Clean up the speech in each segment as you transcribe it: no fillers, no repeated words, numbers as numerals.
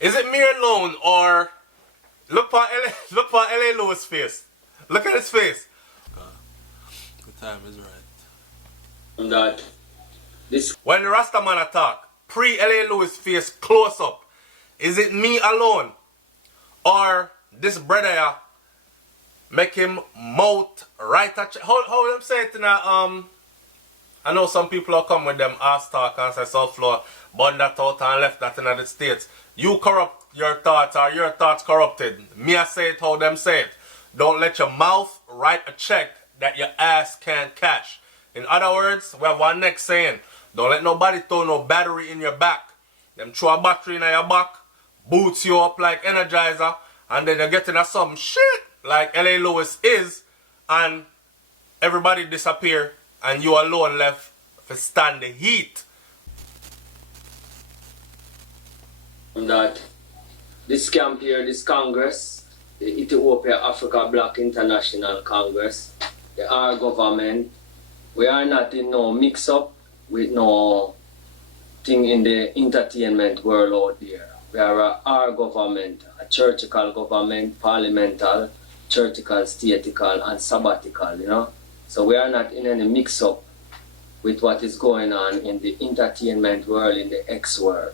Is it me alone or look for LA Lewis face? Look at his face. The time is right. That this When the Rasta man attack, pre LA Lewis face close up. Is it me alone or this brother here make him mouth right at how them say it in a I know some people will come with them ass talk and say SouFLo bun that out and left that in the States. You corrupt your thoughts or your thoughts corrupted. Me I say it how them say it. Don't let your mouth write a check that your ass can't cash. In other words, we have one next saying. Don't let nobody throw no battery in your back. Them throw a battery in your back, boots you up like Energizer, and then you're getting a some shit like LA Lewis is, and everybody disappear and you alone left to stand the heat. that this camp here, this Congress, the Ethiopia Africa Black International Congress, our government, we are not in no mix up with no thing in the entertainment world out there. We are our government, a churchical government, parliamental, churchical, statical, and sabbatical, you know. So we are not in any mix up with what is going on in the entertainment world, in the X world.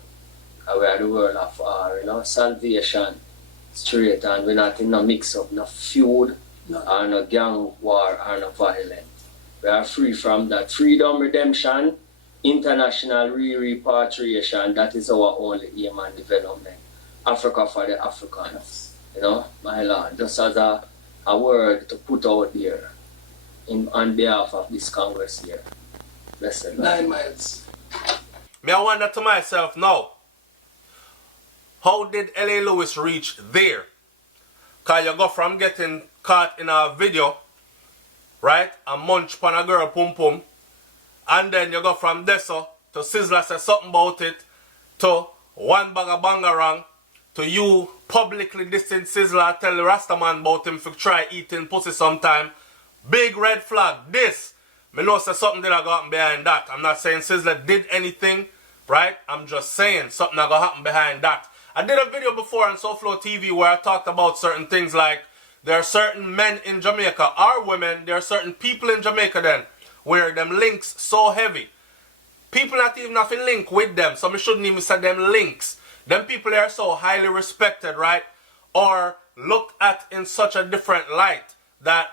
We are the world of our, salvation, straight, and we're not in no mix up, no feud, or no gang war, or no violence. We are free from that. Freedom, redemption, international repatriation, that is our only aim and development. Africa for the Africans, my Lord, just as a word to put out there on behalf of this Congress here. Blessed 9 miles. Me I wonder to myself now, how did LA Lewis reach there? Cause you go from getting caught in a video, right, and munch pan a girl pum pum, and then you go from Deso to Sizzla say something about it, to one bag of bangarang, to you publicly dissing Sizzla, tell the Rasta man about him for try eating pussy sometime. Big red flag. This, me know say something did go happen behind that. I'm not saying Sizzla did anything, right? I'm just saying something that go happen behind that. I did a video before on SouFLoTV where I talked about certain things like there are certain men in Jamaica or women, there are certain people in Jamaica then where them links so heavy. People not even have to link with them, so me shouldn't even say them links. Them people are so highly respected, right? Or looked at in such a different light that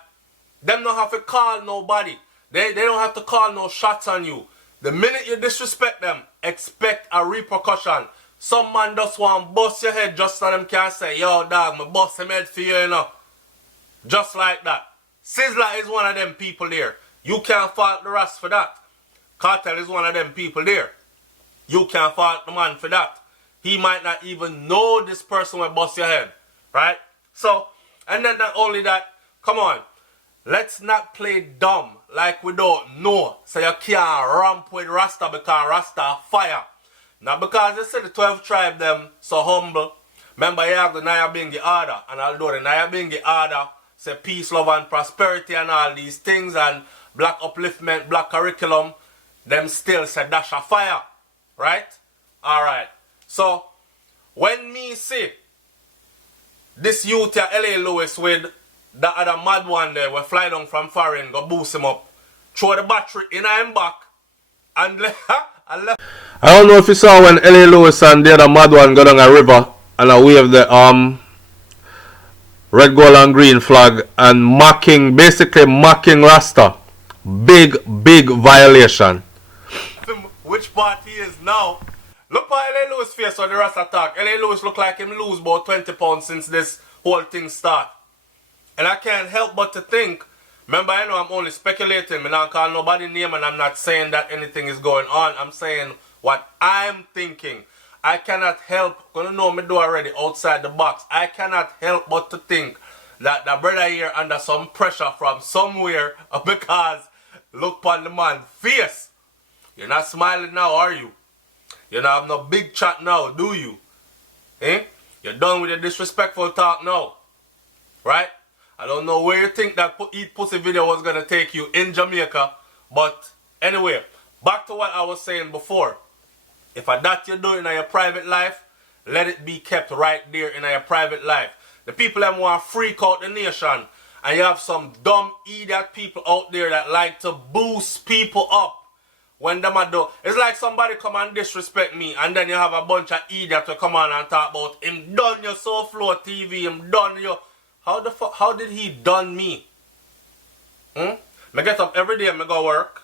them don't have to call nobody. They don't have to call no shots on you. The minute you disrespect them, expect a repercussion. Some man just want to bust your head just so them can say, yo dog, me bust him head for you, Just like that. Sizzla is one of them people there. You can't fault the Rasta for that. Cartel is one of them people there. You can't fault the man for that. He might not even know this person will bust your head. Right? So, and then not only that, come on. Let's not play dumb like we don't know. So you can't ramp with Rasta because Rasta are fire. Not because they say the 12 tribe them so humble. Remember you have the Nyabingi order. And although the Nyabingi order say peace, love and prosperity and all these things and black upliftment, black curriculum, them still say dash a fire. Right? Alright. So, when me see this youth here, LA Lewis with the other mad one there, we fly down from foreign, go boost him up, throw the battery in him back, and left. I don't know if you saw when LA Lewis and the other mad one go down a river and I wave the red, gold and green flag and basically mocking Rasta. Big violation. Which part he is now? Look at LA Lewis face on the Rasta talk. LA Lewis look like him lose about 20 pounds since this whole thing start. And I can't help but to think, remember I know I'm only speculating, I'm not calling nobody name and I'm not saying that anything is going on. I'm saying what I'm thinking. I cannot help, gonna know me do already outside the box. I cannot help but to think that the brother here under some pressure from somewhere because look upon the man face. You're not smiling now, are you? You don't have no big chat now, do you? Eh? You're done with the disrespectful talk now. Right? I don't know where you think that Eat Pussy video was going to take you in Jamaica. But anyway, back to what I was saying before. If that you're doing in your private life, let it be kept right there in your private life. The people that want to freak out the nation, and you have some dumb idiot people out there that like to boost people up when them a do. It's like somebody come and disrespect me, and then you have a bunch of idiots to come on and talk about him done your SouFLoTV, him done your. How did he done me? I get up every day and I go work,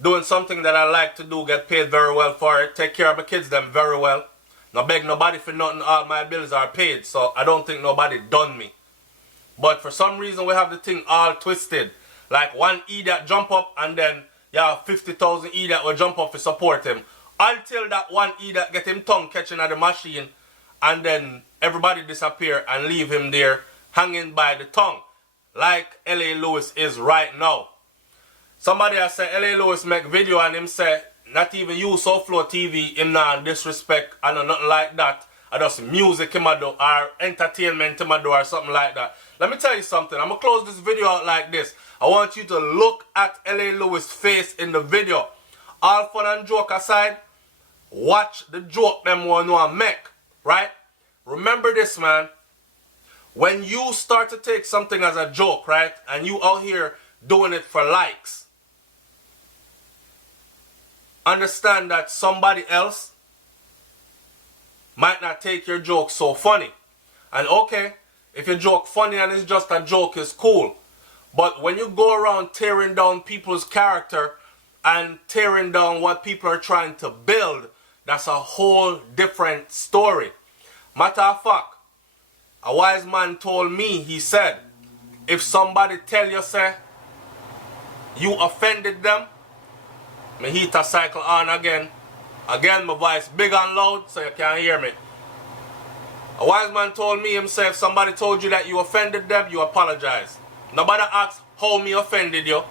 doing something that I like to do, get paid very well for it, take care of my kids them very well. No beg nobody for nothing, all my bills are paid, so I don't think nobody done me. But for some reason we have the thing all twisted. Like one idiot jump up and then you have 50,000 idiot will jump up to support him. Until that one idiot get him tongue catching at the machine, and then everybody disappear and leave him there hanging by the tongue. Like L.A. Lewis is right now. Somebody has said L.A. Lewis make video and him say, not even you SouFLoTV, him not disrespect, I know nothing like that. I just music him a do, or entertainment him a do, or something like that. Let me tell you something, I'm going to close this video out like this. I want you to look at L.A. Lewis' face in the video. All fun and joke aside, watch the joke them want to make, right? Remember this, man. When you start to take something as a joke, right, and you out here doing it for likes, understand that somebody else might not take your joke so funny. And okay, if your joke funny and it's just a joke, is cool. But when you go around tearing down people's character and tearing down what people are trying to build, that's a whole different story. Matter of fact, a wise man told me, he said, if somebody tell you, say, you offended them, me heat a cycle on again. Again, my voice big and loud so you can't hear me. A wise man told me, himself, if somebody told you that you offended them, you apologize. Nobody asks how me offended you.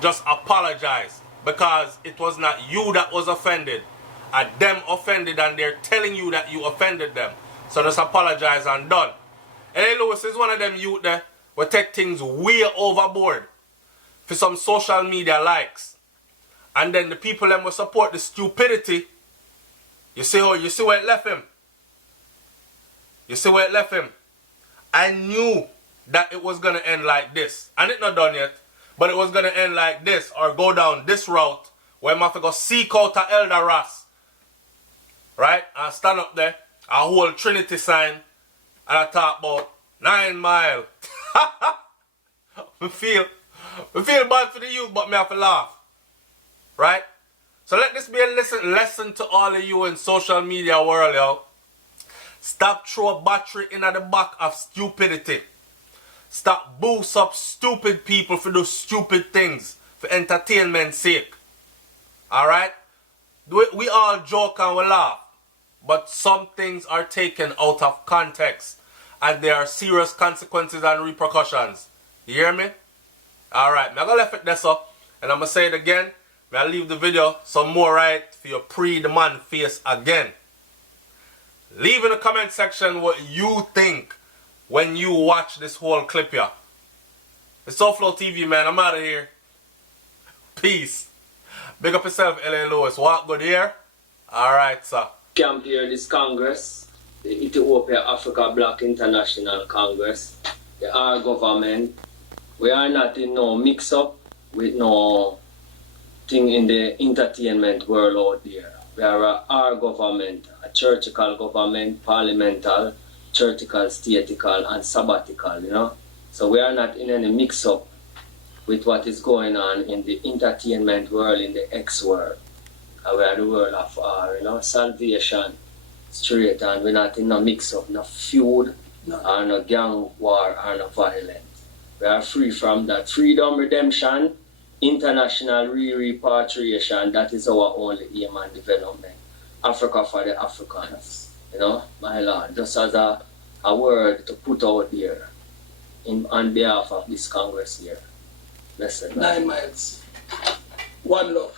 Just apologize. Because it was not you that was offended. And them offended, and they're telling you that you offended them. So just apologize and done. L.A. Lewis is one of them youth there will take things way overboard for some social media likes. And then the people them will support the stupidity. You see where it left him? You see where it left him? I knew that it was going to end like this. And it's not done yet. But it was going to end like this, or go down this route where I'm have to go seek out a elder Rasta. Right? And stand up there, a whole Trinity sign, and I talk about 9 Mile. we feel bad for the youth, but me have to laugh. Right? So let this be a lesson to all of you in social media world, yo. Stop throw battery in at the back of stupidity. Stop boost up stupid people for do stupid things for entertainment's sake. Alright? We all joke and we laugh. But some things are taken out of context. And there are serious consequences and repercussions. You hear me? Alright, I'm going to leave it there, so. And I'm going to say it again. I'll leave the video some more right for your pre-the-man face again. Leave in the comment section what you think when you watch this whole clip here. It's SouFLoTV, man. I'm out of here. Peace. Big up yourself, L.A. Lewis. Walk good here? Alright, sir. Camp here, this Congress, the Ethiopia Africa Black International Congress, our government. We are not in no mix-up with no thing in the entertainment world out there. We are our government, a churchical government, parliamental, churchical, statical, and sabbatical, you know. So we are not in any mix-up with what is going on in the entertainment world, in the X world. And we are the world of our, you know, salvation, straight, and we're not in no mix-up, no feud, or no gang war, or no violence. We are free from that. Freedom, redemption, international repatriation, that is our only aim and development. Africa for the Africans, you know, my lord, just as a word to put out there on behalf of this Congress here. Listen, 9 miles. One love.